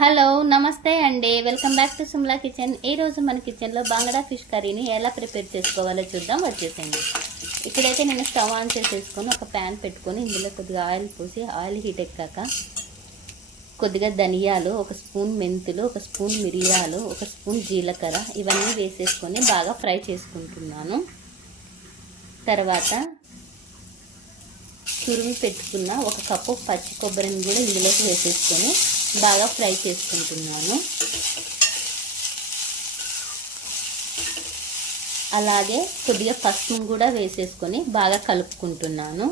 Hello నమస్తే అండి, welcome back to Shimla kitchen. ఈరోజు మన కిచెన్లో బాంగడా ఫిష్ కర్రీని ఎలా ప్రిపేర్ చేసుకోవాలో చూద్దాం. వచ్చేసండి. ఇక్కడైతే నేను స్టవ్ ఆన్ చేసేసుకొని ఒక ప్యాన్ పెట్టుకొని ఇందులో కొద్దిగా ఆయిల్ పోసి ఆయిల్ హీట్ ఎక్కాక కొద్దిగా ధనియాలు, ఒక స్పూన్ మెంతులు, ఒక స్పూన్ మిరియాలు, ఒక స్పూన్ జీలకర్ర ఇవన్నీ వేసేసుకొని బాగా ఫ్రై చేసుకుంటున్నాను. తర్వాత తురిమి పెట్టుకున్న ఒక కప్పు పచ్చి కొబ్బరిని కూడా ఇందులోకి వేసేసుకొని బాగా ఫ్రై చేసుకుంటున్నాను. అలాగే కొద్దిగా పసుపును కూడా వేసేసుకొని బాగా కలుపుకుంటున్నాను.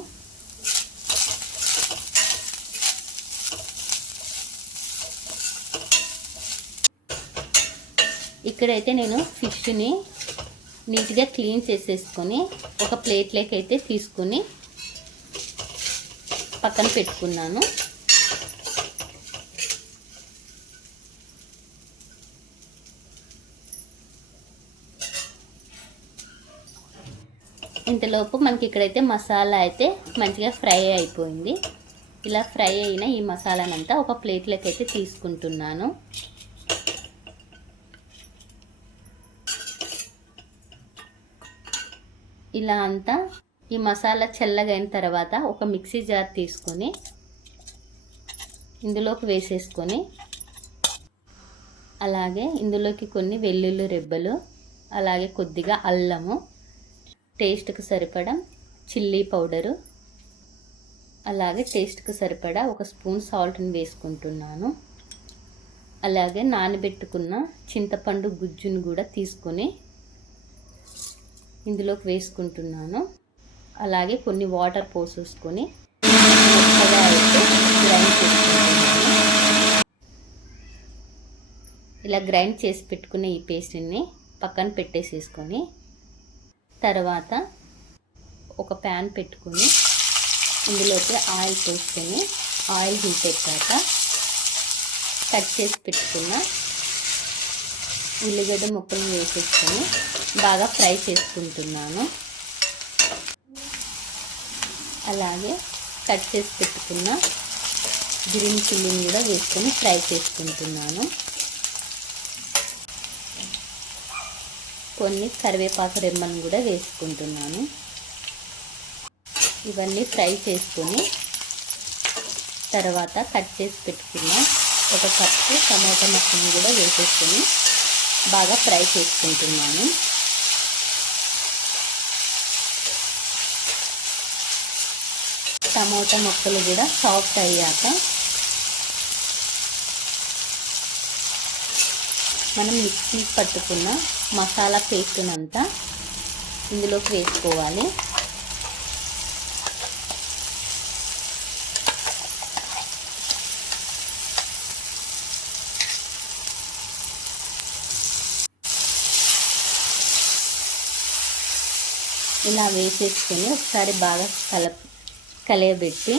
ఇక్కడైతే నేను ఫిష్ని నీట్గా క్లీన్ చేసేసుకొని ఒక ప్లేట్లోకి అయితే తీసుకుని పక్కన పెట్టుకున్నాను. ఇంతలోపు మనకి ఇక్కడైతే మసాలా అయితే మంచిగా ఫ్రై అయిపోయింది. ఇలా ఫ్రై అయిన ఈ మసాలానంతా ఒక ప్లేట్లోకి అయితే తీసుకుంటున్నాను. ఇలా అంతా ఈ మసాలా చల్లగైన తర్వాత ఒక మిక్సీ జార్ తీసుకొని ఇందులోకి వేసేసుకొని అలాగే ఇందులోకి కొన్ని వెల్లుల్లి రెబ్బలు, అలాగే కొద్దిగా అల్లము, టేస్ట్కి సరిపడా చిల్లీ పౌడరు, అలాగే టేస్ట్కి సరిపడా ఒక స్పూన్ సాల్ట్ని వేసుకుంటున్నాను. అలాగే నానబెట్టుకున్న చింతపండు గుజ్జును కూడా తీసుకొని ఇందులోకి వేసుకుంటున్నాను. అలాగే కొన్ని వాటర్ పోసేసుకొని మెత్తగా అయితే గ్రైండ్ చేసుకుంటున్నాను. ఇలా గ్రైండ్ చేసి పెట్టుకున్న ఈ పేస్ట్ని పక్కన పెట్టేసేసుకొని తర్వాత ఒక ప్యాన్ పెట్టుకొని ఇందులోకి ఆయిల్ పోసుకొని ఆయిల్ హీట్ ఎక్కాక కట్ చేసి పెట్టుకున్న ఉల్లిగడ్డ ముక్కలను వేసేసుకొని బాగా ఫ్రై చేసుకుంటున్నాను. అలాగే కట్ చేసి పెట్టుకున్న గ్రీన్ చిల్లీని కూడా వేసుకొని ఫ్రై చేసుకుంటున్నాను. కొన్ని కరివేపాకు రెమ్మలను కూడా వేసుకుంటున్నాను. ఇవన్నీ ఫ్రై చేసుకొని తర్వాత కట్ చేసి పెట్టుకున్న ఒక కప్పు టమాటా ముక్కను కూడా వేసేసుకొని బాగా ఫ్రై చేసుకుంటున్నాను. టమాటా ముక్కలు కూడా సాఫ్ట్ అయ్యాక మనం మిక్సీ పట్టుకున్న మసాలా పేస్ట్నంతా ఇందులోకి వేసుకోవాలి. ఇలా వేసేసుకొని ఒకసారి బాగా కలయబెట్టి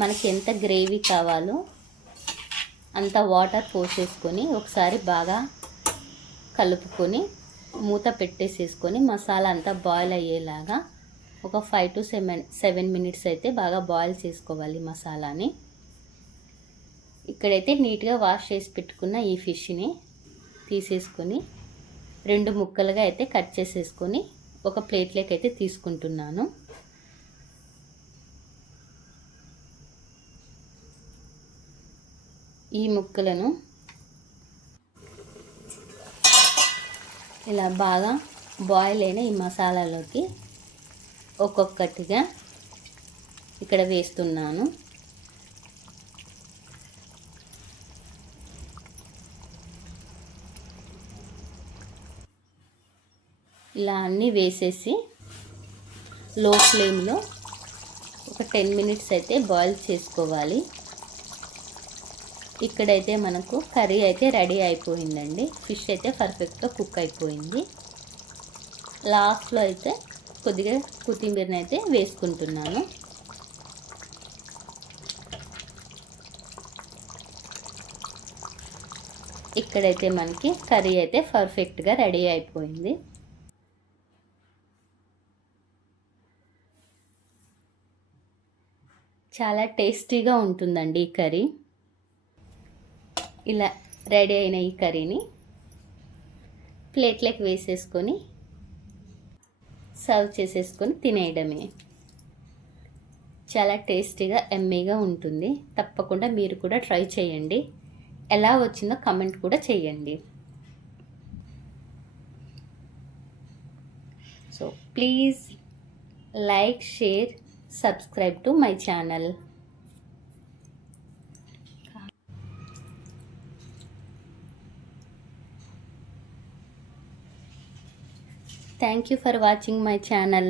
మనకి ఎంత గ్రేవీ కావాలో అంత వాటర్ పోసేసుకొని ఒకసారి బాగా కలుపుకొని మూత పెట్టేసేసుకొని మసాలా అంతా బాయిల్ అయ్యేలాగా ఒక 5 to 7 మినిట్స్ అయితే బాగా బాయిల్ చేసుకోవాలి మసాలాని. ఇక్కడైతే నీట్గా వాష్ చేసి పెట్టుకున్న ఈ ఫిష్ని తీసేసుకొని 2 ముక్కలుగా అయితే కట్ చేసేసుకొని ఒక ప్లేట్లోకి అయితే తీసుకుంటున్నాను. ఈ ముక్కలను ఇలా బాగా బాయిల్ అయిన ఈ మసాలాలోకి ఒక్కొక్కటిగా ఇక్కడ వేస్తున్నాను. ఇలా అన్నీ వేసేసి లో ఫ్లేమ్లో ఒక 10 మినిట్స్ అయితే బాయిల్ చేసుకోవాలి. ఇక్కడైతే మనకు కర్రీ అయితే రెడీ అయిపోయిందండి. ఫిష్ అయితే పర్ఫెక్ట్గా కుక్ అయిపోయింది. లాస్ట్లో అయితే కొద్దిగా కొత్తిమీరని అయితే వేసుకుంటున్నాను. ఇక్కడైతే మనకి కర్రీ అయితే పర్ఫెక్ట్గా రెడీ అయిపోయింది. చాలా టేస్టీగా ఉంటుందండి ఈ కర్రీ. ఇలా రెడీ అయిన ఈ కర్రీని ప్లేట్లోకి వేసేసుకొని సర్వ్ చేసేసుకొని తినేయడమే. చాలా టేస్టీగా ఎమ్మీగా ఉంటుంది. తప్పకుండా మీరు కూడా ట్రై చేయండి. ఎలా వచ్చిందో కమెంట్ కూడా చేయండి. So please like, share, subscribe to my channel. Thank you for watching my channel.